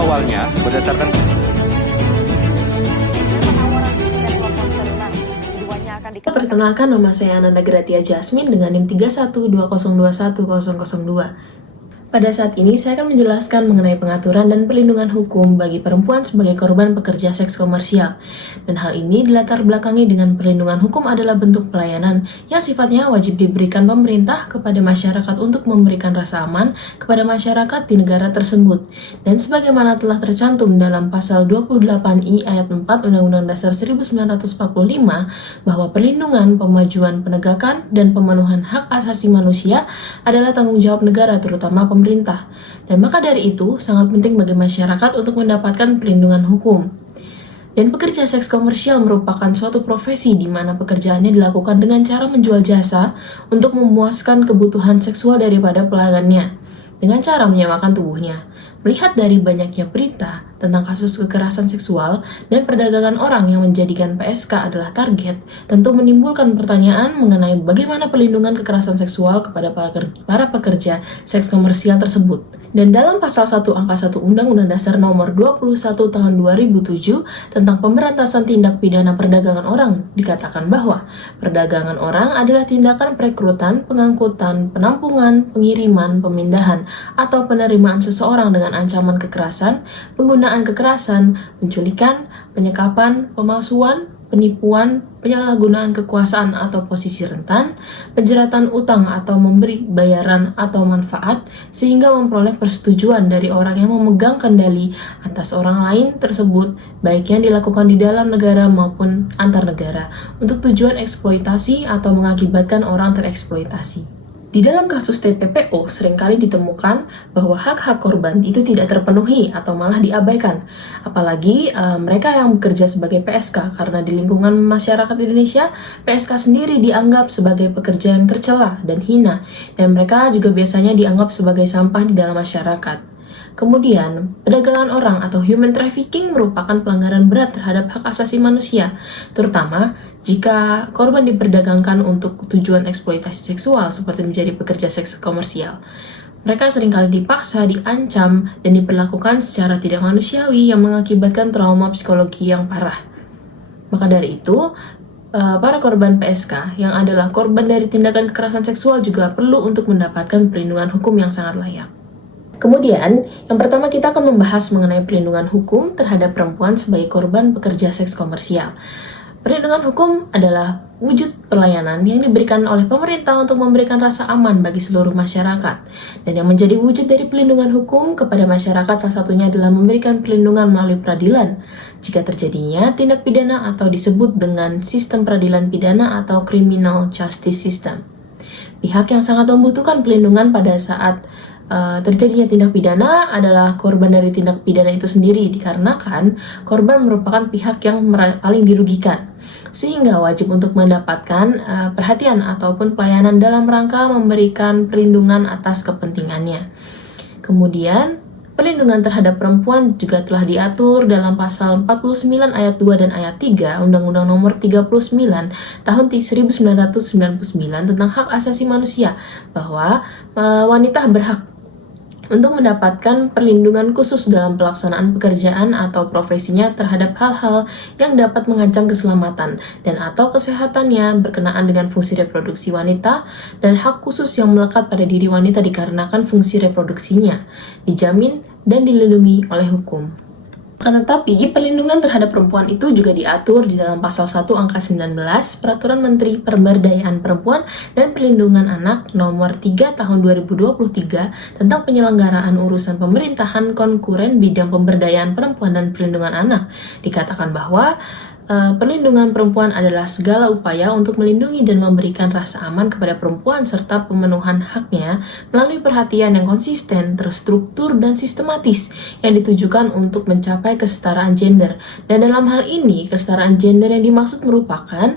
awalnya berdasarkan Perkenalkan, nama saya Ananda Gratia Jasmine dengan NIM 3120210002. Pada saat ini, saya akan menjelaskan mengenai pengaturan dan perlindungan hukum bagi perempuan sebagai korban pekerja seks komersial. Dan hal ini dilatar belakangi dengan perlindungan hukum adalah bentuk pelayanan yang sifatnya wajib diberikan pemerintah kepada masyarakat untuk memberikan rasa aman kepada masyarakat di negara tersebut. Dan sebagaimana telah tercantum dalam pasal 28I ayat 4 Undang-Undang Dasar 1945 bahwa perlindungan, pemajuan, penegakan, dan pemenuhan hak asasi manusia adalah tanggung jawab negara, terutama pemerintah. Dan maka dari itu, sangat penting bagi masyarakat untuk mendapatkan perlindungan hukum. Dan pekerja seks komersial merupakan suatu profesi di mana pekerjaannya dilakukan dengan cara menjual jasa untuk memuaskan kebutuhan seksual daripada pelanggannya, dengan cara menyewakan tubuhnya. Melihat dari banyaknya berita tentang kasus kekerasan seksual dan perdagangan orang yang menjadikan PSK adalah target, tentu menimbulkan pertanyaan mengenai bagaimana perlindungan kekerasan seksual kepada para pekerja seks komersial tersebut. Dan dalam pasal 1 angka 1 Undang-Undang Dasar Nomor 21 Tahun 2007 tentang pemberantasan tindak pidana perdagangan orang dikatakan bahwa perdagangan orang adalah tindakan perekrutan, pengangkutan, penampungan, pengiriman, pemindahan, atau penerimaan seseorang dengan ancaman kekerasan, penggunaan kekerasan, penculikan, penyekapan, pemalsuan, penipuan, penyalahgunaan kekuasaan atau posisi rentan, penjeratan utang atau memberi bayaran atau manfaat, sehingga memperoleh persetujuan dari orang yang memegang kendali atas orang lain tersebut, baik yang dilakukan di dalam negara maupun antar negara, untuk tujuan eksploitasi atau mengakibatkan orang tereksploitasi. Di dalam kasus TPPO, seringkali ditemukan bahwa hak-hak korban itu tidak terpenuhi atau malah diabaikan. Apalagi mereka yang bekerja sebagai PSK, karena di lingkungan masyarakat Indonesia, PSK sendiri dianggap sebagai pekerja yang tercela dan hina, dan mereka juga biasanya dianggap sebagai sampah di dalam masyarakat. Kemudian, perdagangan orang atau human trafficking merupakan pelanggaran berat terhadap hak asasi manusia, terutama jika korban diperdagangkan untuk tujuan eksploitasi seksual seperti menjadi pekerja seks komersial. Mereka seringkali dipaksa, diancam, dan diperlakukan secara tidak manusiawi yang mengakibatkan trauma psikologi yang parah. Maka dari itu, para korban PSK yang adalah korban dari tindakan kekerasan seksual juga perlu untuk mendapatkan perlindungan hukum yang sangat layak. Kemudian, yang pertama kita akan membahas mengenai perlindungan hukum terhadap perempuan sebagai korban pekerja seks komersial. Perlindungan hukum adalah wujud pelayanan yang diberikan oleh pemerintah untuk memberikan rasa aman bagi seluruh masyarakat. Dan yang menjadi wujud dari perlindungan hukum kepada masyarakat salah satunya adalah memberikan perlindungan melalui peradilan jika terjadinya tindak pidana atau disebut dengan sistem peradilan pidana atau criminal justice system. Pihak yang sangat membutuhkan perlindungan pada saat terjadinya tindak pidana adalah korban dari tindak pidana itu sendiri, dikarenakan korban merupakan pihak yang paling dirugikan, sehingga wajib untuk mendapatkan perhatian ataupun pelayanan dalam rangka memberikan perlindungan atas kepentingannya. Kemudian, perlindungan terhadap perempuan juga telah diatur dalam pasal 49 ayat 2 dan ayat 3 Undang-Undang Nomor 39 Tahun 1999 tentang hak asasi manusia, bahwa wanita berhak untuk mendapatkan perlindungan khusus dalam pelaksanaan pekerjaan atau profesinya terhadap hal-hal yang dapat mengancam keselamatan dan atau kesehatannya berkenaan dengan fungsi reproduksi wanita, dan hak khusus yang melekat pada diri wanita dikarenakan fungsi reproduksinya dijamin dan dilindungi oleh hukum. Akan tetapi, perlindungan terhadap perempuan itu juga diatur di dalam pasal 1 angka 19 Peraturan Menteri Pemberdayaan Perempuan dan Perlindungan Anak Nomor 3 Tahun 2023 tentang penyelenggaraan urusan pemerintahan konkuren bidang pemberdayaan perempuan dan perlindungan anak. Dikatakan bahwa perlindungan perempuan adalah segala upaya untuk melindungi dan memberikan rasa aman kepada perempuan serta pemenuhan haknya melalui perhatian yang konsisten, terstruktur, dan sistematis yang ditujukan untuk mencapai kesetaraan gender. Dan dalam hal ini, kesetaraan gender yang dimaksud merupakan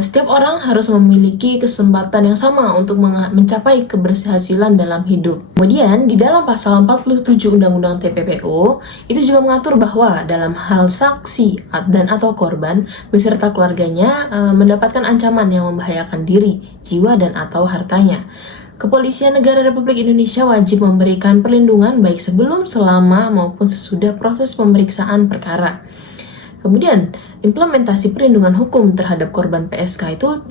setiap orang harus memiliki kesempatan yang sama untuk mencapai keberhasilan dalam hidup. Kemudian, di dalam pasal 47 Undang-Undang TPPO, itu juga mengatur bahwa dalam hal saksi dan atau korban beserta keluarganya mendapatkan ancaman yang membahayakan diri, jiwa, dan atau hartanya. Kepolisian Negara Republik Indonesia wajib memberikan perlindungan baik sebelum, selama, maupun sesudah proses pemeriksaan perkara. Kemudian, implementasi perlindungan hukum terhadap korban PSK itu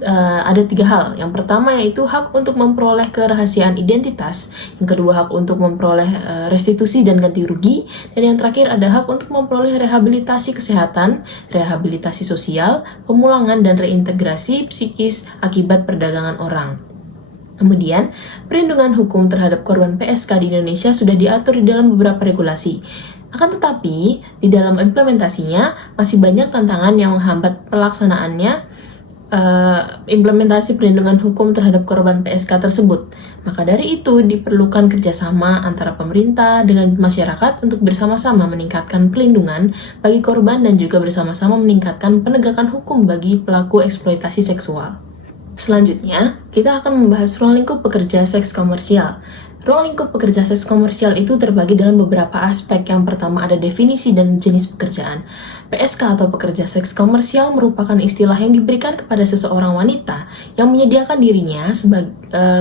ada 3 hal. Yang pertama yaitu hak untuk memperoleh kerahasiaan identitas. Yang kedua, hak untuk memperoleh restitusi dan ganti rugi. Dan yang terakhir ada hak untuk memperoleh rehabilitasi kesehatan, rehabilitasi sosial, pemulangan dan reintegrasi psikis akibat perdagangan orang. Kemudian, perlindungan hukum terhadap korban PSK di Indonesia sudah diatur di dalam beberapa regulasi. Akan tetapi, di dalam implementasinya masih banyak tantangan yang menghambat pelaksanaannya implementasi perlindungan hukum terhadap korban PSK tersebut. Maka dari itu diperlukan kerjasama antara pemerintah dengan masyarakat untuk bersama-sama meningkatkan perlindungan bagi korban dan juga bersama-sama meningkatkan penegakan hukum bagi pelaku eksploitasi seksual. Selanjutnya, kita akan membahas ruang lingkup pekerja seks komersial. Ruang lingkup pekerja seks komersial itu terbagi dalam beberapa aspek. Yang pertama ada definisi dan jenis pekerjaan. PSK atau pekerja seks komersial merupakan istilah yang diberikan kepada seseorang wanita yang menyediakan dirinya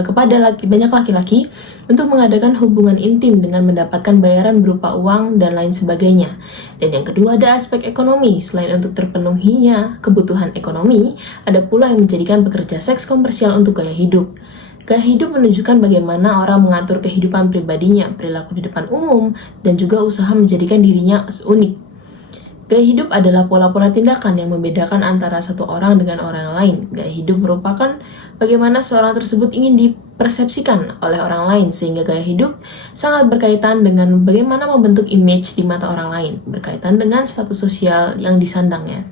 kepada banyak laki-laki untuk mengadakan hubungan intim dengan mendapatkan bayaran berupa uang dan lain sebagainya. Dan yang kedua ada aspek ekonomi. Selain untuk terpenuhinya kebutuhan ekonomi, ada pula yang menjadikan pekerja seks komersial untuk gaya hidup. Gaya hidup menunjukkan bagaimana orang mengatur kehidupan pribadinya, perilaku di depan umum, dan juga usaha menjadikan dirinya unik. Gaya hidup adalah pola-pola tindakan yang membedakan antara satu orang dengan orang lain. Gaya hidup merupakan bagaimana seorang tersebut ingin dipersepsikan oleh orang lain, sehingga gaya hidup sangat berkaitan dengan bagaimana membentuk image di mata orang lain, berkaitan dengan status sosial yang disandangnya.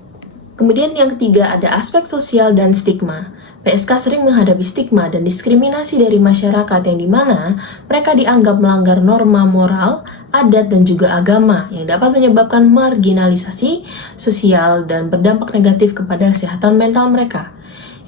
Kemudian yang ketiga ada aspek sosial dan stigma. PSK sering menghadapi stigma dan diskriminasi dari masyarakat yang dimana mereka dianggap melanggar norma moral, adat, dan juga agama yang dapat menyebabkan marginalisasi sosial dan berdampak negatif kepada kesehatan mental mereka.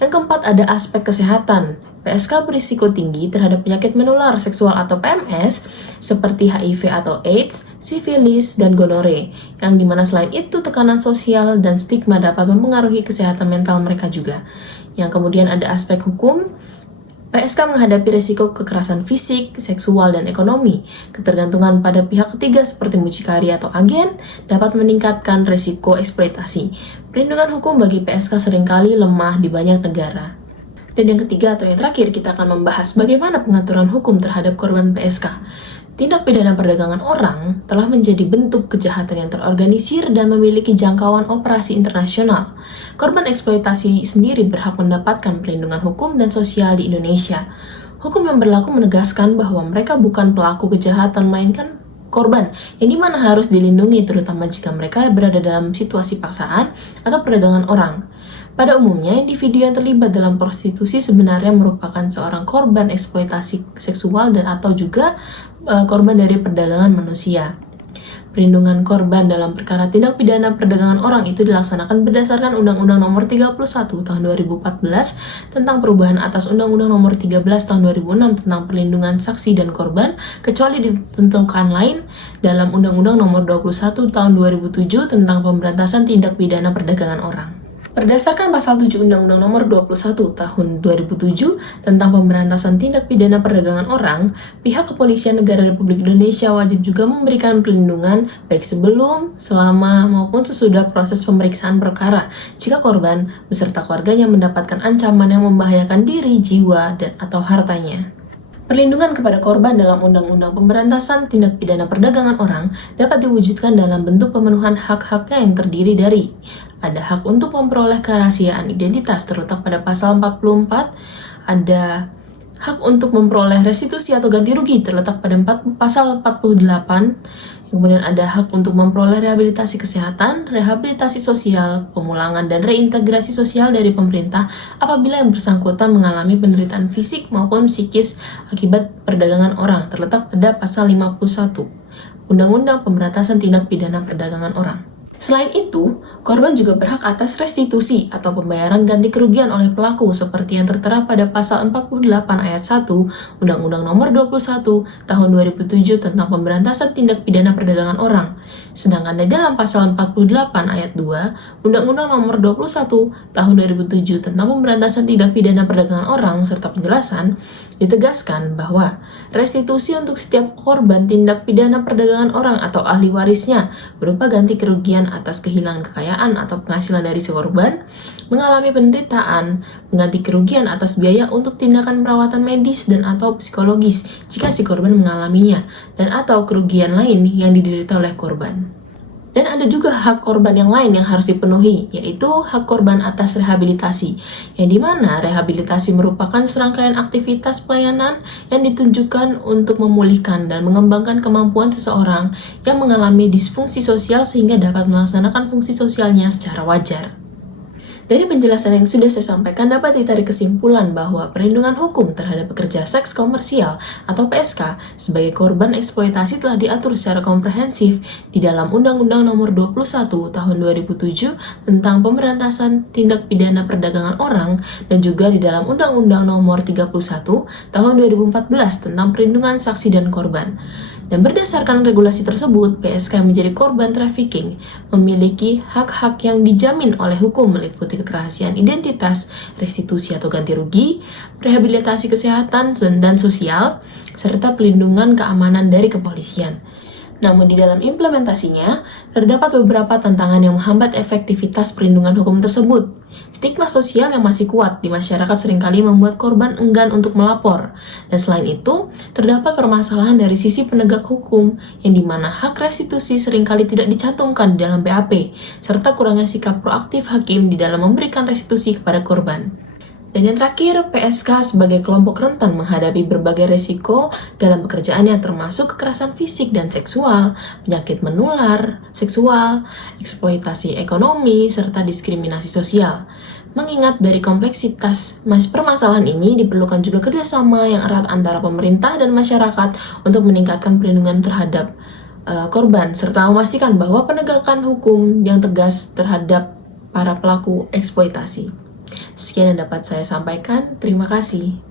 Yang keempat ada aspek kesehatan. PSK berisiko tinggi terhadap penyakit menular seksual atau PMS seperti HIV atau AIDS, sifilis, dan gonore, yang dimana selain itu tekanan sosial dan stigma dapat mempengaruhi kesehatan mental mereka juga. Yang kemudian ada aspek hukum. PSK menghadapi risiko kekerasan fisik, seksual, dan ekonomi. Ketergantungan pada pihak ketiga seperti mucikari atau agen dapat meningkatkan risiko eksploitasi. Perlindungan hukum bagi PSK seringkali lemah di banyak negara. Dan yang ketiga atau yang terakhir, kita akan membahas bagaimana pengaturan hukum terhadap korban PSK. Tindak pidana perdagangan orang telah menjadi bentuk kejahatan yang terorganisir dan memiliki jangkauan operasi internasional. Korban eksploitasi sendiri berhak mendapatkan perlindungan hukum dan sosial di Indonesia. Hukum yang berlaku menegaskan bahwa mereka bukan pelaku kejahatan, melainkan korban, yang dimana harus dilindungi terutama jika mereka berada dalam situasi paksaan atau perdagangan orang. Pada umumnya, individu yang terlibat dalam prostitusi sebenarnya merupakan seorang korban eksploitasi seksual dan atau juga korban dari perdagangan manusia. Perlindungan korban dalam perkara tindak pidana perdagangan orang itu dilaksanakan berdasarkan Undang-Undang Nomor 31 Tahun 2014 tentang perubahan atas Undang-Undang Nomor 13 Tahun 2006 tentang perlindungan saksi dan korban, kecuali ditentukan lain dalam Undang-Undang Nomor 21 Tahun 2007 tentang pemberantasan tindak pidana perdagangan orang. Berdasarkan pasal 7 Undang-Undang Nomor 21 Tahun 2007 tentang pemberantasan tindak pidana perdagangan orang, pihak Kepolisian Negara Republik Indonesia wajib juga memberikan perlindungan baik sebelum, selama, maupun sesudah proses pemeriksaan perkara jika korban beserta keluarganya mendapatkan ancaman yang membahayakan diri, jiwa, dan atau hartanya. Perlindungan kepada korban dalam Undang-Undang Pemberantasan Tindak Pidana Perdagangan Orang dapat diwujudkan dalam bentuk pemenuhan hak-haknya yang terdiri dari ada hak untuk memperoleh kerahasiaan identitas terletak pada pasal 44, ada hak untuk memperoleh restitusi atau ganti rugi terletak pada pasal 48, kemudian ada hak untuk memperoleh rehabilitasi kesehatan, rehabilitasi sosial, pemulangan, dan reintegrasi sosial dari pemerintah apabila yang bersangkutan mengalami penderitaan fisik maupun psikis akibat perdagangan orang terletak pada pasal 51 Undang-Undang Pemberantasan Tindak Pidana Perdagangan Orang. Selain itu, korban juga berhak atas restitusi atau pembayaran ganti kerugian oleh pelaku seperti yang tertera pada pasal 48 ayat 1 Undang-Undang Nomor 21 Tahun 2007 tentang Pemberantasan Tindak Pidana Perdagangan Orang. Sedangkan di dalam pasal 48 ayat 2 Undang-Undang Nomor 21 Tahun 2007 tentang Pemberantasan Tindak Pidana Perdagangan Orang serta penjelasan ditegaskan bahwa restitusi untuk setiap korban tindak pidana perdagangan orang atau ahli warisnya berupa ganti kerugian atas kehilangan kekayaan atau penghasilan dari si korban, mengalami penderitaan, mengganti kerugian atas biaya untuk tindakan perawatan medis dan atau psikologis jika si korban mengalaminya, dan atau kerugian lain yang diderita oleh korban. Dan ada juga hak korban yang lain yang harus dipenuhi, yaitu hak korban atas rehabilitasi, yang dimana rehabilitasi merupakan serangkaian aktivitas pelayanan yang ditunjukkan untuk memulihkan dan mengembangkan kemampuan seseorang yang mengalami disfungsi sosial sehingga dapat melaksanakan fungsi sosialnya secara wajar. Dari penjelasan yang sudah saya sampaikan dapat ditarik kesimpulan bahwa perlindungan hukum terhadap pekerja seks komersial atau PSK sebagai korban eksploitasi telah diatur secara komprehensif di dalam Undang-Undang Nomor 21 Tahun 2007 tentang Pemberantasan Tindak Pidana Perdagangan Orang dan juga di dalam Undang-Undang Nomor 31 Tahun 2014 tentang Perlindungan Saksi dan Korban. Dan berdasarkan regulasi tersebut, PSK yang menjadi korban trafficking memiliki hak-hak yang dijamin oleh hukum meliputi kerahasiaan identitas, restitusi atau ganti rugi, rehabilitasi kesehatan dan sosial, serta pelindungan keamanan dari kepolisian. Namun di dalam implementasinya, terdapat beberapa tantangan yang menghambat efektivitas perlindungan hukum tersebut. Stigma sosial yang masih kuat di masyarakat seringkali membuat korban enggan untuk melapor. Dan selain itu, terdapat permasalahan dari sisi penegak hukum, yang dimana hak restitusi seringkali tidak dicantumkan di dalam BAP, serta kurangnya sikap proaktif hakim di dalam memberikan restitusi kepada korban. Dan yang terakhir, PSK sebagai kelompok rentan menghadapi berbagai resiko dalam pekerjaannya termasuk kekerasan fisik dan seksual, penyakit menular, seksual, eksploitasi ekonomi, serta diskriminasi sosial. Mengingat dari kompleksitas permasalahan ini, diperlukan juga kerjasama yang erat antara pemerintah dan masyarakat untuk meningkatkan perlindungan terhadap korban, serta memastikan bahwa penegakan hukum yang tegas terhadap para pelaku eksploitasi. Sekian yang dapat saya sampaikan. Terima kasih.